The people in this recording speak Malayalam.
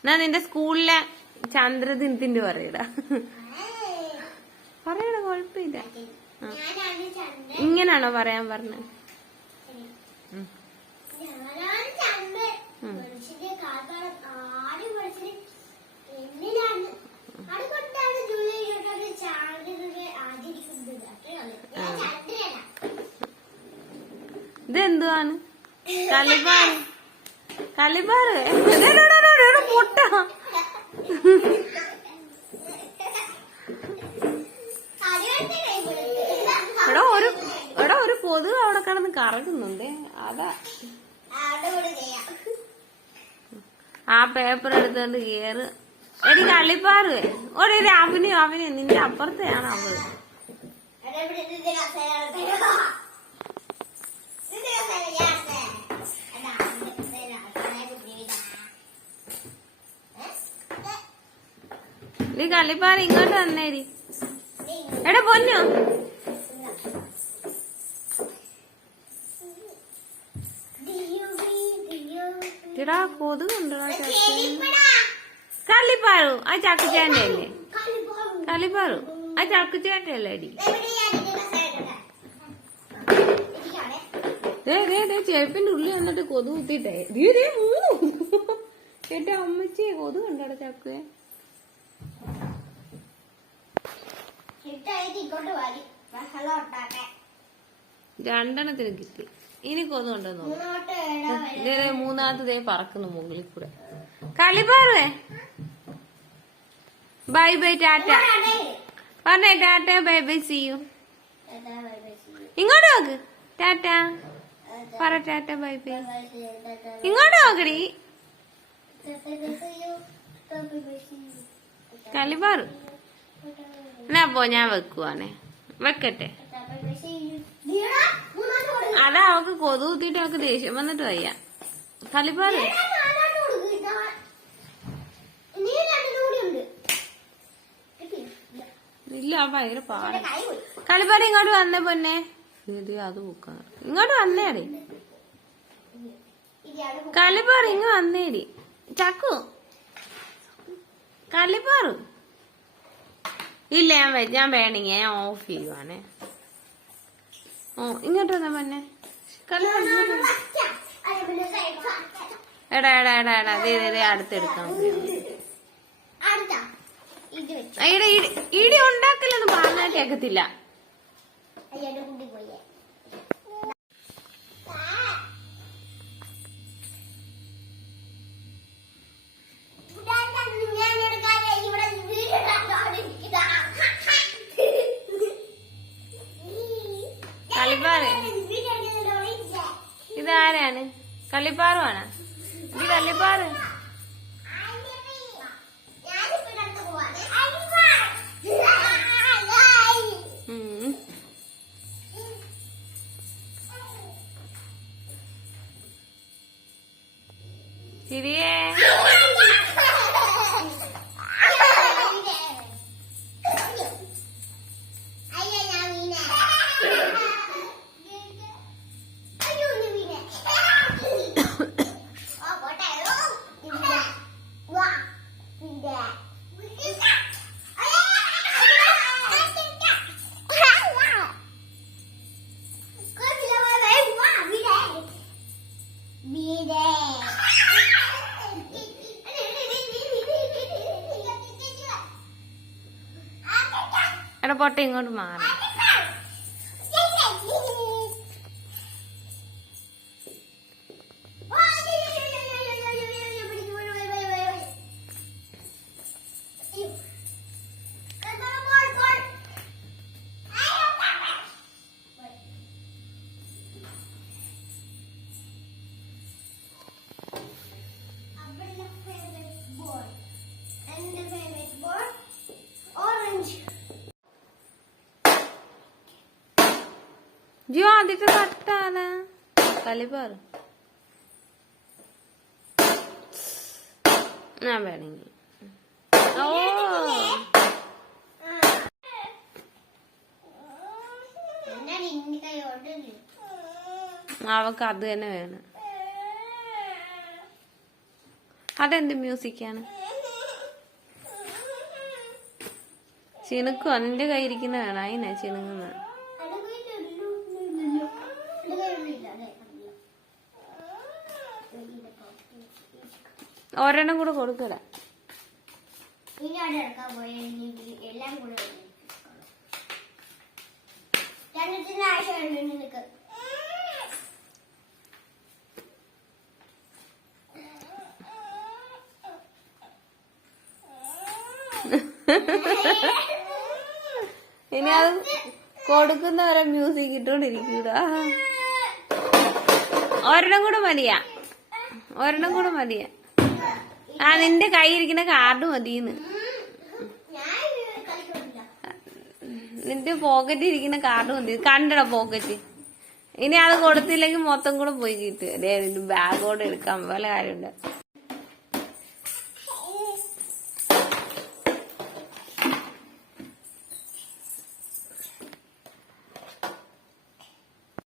എന്നാ നിന്റെ സ്കൂളിലെ ചന്ദ്രദിനത്തിന്റെ പറയടാ. പറയടാ, കൊഴപ്പില്ല. ഇങ്ങനാണോ പറയാൻ പറഞ്ഞത്? ഇതെന്തുവാണ്? കളിപ്പാറ്. കളിപ്പാറ് പൊട്ട. എടാ ഒരു കൊതുക് അവിടെ കിടന്ന് കറങ്ങുന്നുണ്ടേ, അതാ. ആ പേപ്പർ എടുത്തോണ്ട് കേറ്. എടി കളിപ്പാറ്. ഒരു അവന് നിന്റെ അപ്പുറത്തെയാണ് അവള്. നീ കളിപ്പാറ് ഇങ്ങോട്ട് വന്നേരി. എടാ പൊന്നോ, എടാ കൊതുകുണ്ടോ? കളിപ്പാറു ആ ചക്കുചേന്റെ അല്ലേ? കളിപ്പാറു ആ ചക്കുചേന്റെ അല്ലേ അടി? ചെരുപ്പിന്റെ ഉള്ളിൽ വന്നിട്ട് കൊതു കുത്തിട്ടേ എന്റെ അമ്മച്ചിയെ കൊതു കണ്ടോടെ ചക്കുവേ. രണ്ടെണ്ണത്തിന് കിട്ടി. ഇനി കൊതു ഉണ്ടെന്നോ? മൂന്നാമത്തെ പറക്കുന്നു മുകളിൽ കൂടെ. കളിപ്പാറേ ബൈ ബൈ ടാറ്റ പറഞ്ഞേ. Tata bye bye see you. ഇങ്ങോട്ട് നോക്ക്. ടാറ്റ പറ. Tata bye bye. ഇങ്ങോട്ട് നോക്കടി. കളിപ്പാറ് എന്നാ പോ, ഞാൻ വെക്കുവാണേ. വെക്കട്ടെ. അതാ അവക്ക് കൊതു കുത്തിയിട്ട് അവക്ക് ദേഷ്യം വന്നിട്ട് വയ്യ. കളിപ്പാറ് ഇല്ല, ഭയങ്കര പാട്. കളിപ്പാറ് ഇങ്ങോട്ട് വന്നേ പൊന്നെ. അത് പോക്കാ. ഇങ്ങോട്ട് വന്നേടി കളിപ്പാറ്. ഇങ്ങ് വന്നേടി ചക്കു. കളിപ്പാറ് ഇല്ല, ഞാൻ വേണമെങ്കിൽ ഞാൻ ഓഫ് ചെയ്യുവാണേ. ഇങ്ങോട്ട് വന്നാ പൊന്നെ. എടാ എടാ എടാ എടാ ദേ അടുത്തെടുക്കാം. ഇടി ഉണ്ടാക്കലൊന്നും പറഞ്ഞാൽ കേക്കത്തില്ല. കളിപ്പാറ് ഇതാരാണ്? കളിപ്പാറുമാണ് ഇത്. കളിപ്പാറ് ശരിയേ. എടാ പൊട്ട ഇങ്ങോട്ട് മാറി. ജിയോ ആദ്യത്തെ കട്ടാണ്. കളിപ്പാറ് ഞാൻ വേണമെങ്കിൽ. ഓ അവക്ക് അത് തന്നെ വേണം. അതെന്ത് മ്യൂസിക്കാണ്? ചിണുക്കോ? നിന്റെ കൈ ഇരിക്കുന്ന വേണം, അതിനാ ചിണുങ്ങുന്ന. ഒരെണ്ണം കൂടെ കൊടുക്കട. ഇനി അത് കൊടുക്കുന്നവരെ മ്യൂസിക് ഇട്ടോണ്ടിരിക്കൂടാ. ഒരെണ്ണം കൂടെ മതിയാ, ഒരെണ്ണം കൂടെ മതിയാ. ആ നിന്റെ കയ്യിരിക്കുന്ന കാർഡ് മതിയെന്ന്. നിന്റെ പോക്കറ്റിൽ ഇരിക്കുന്ന കാർഡ് മതി. കണ്ടട പോക്കറ്റ്. ഇനി അത് കൊടുത്തില്ലെങ്കിൽ മൊത്തം കൂടെ പോയി കിട്ടും. ബാഗോടെ എടുക്കാൻ വല്ല കാര്യമുണ്ട്.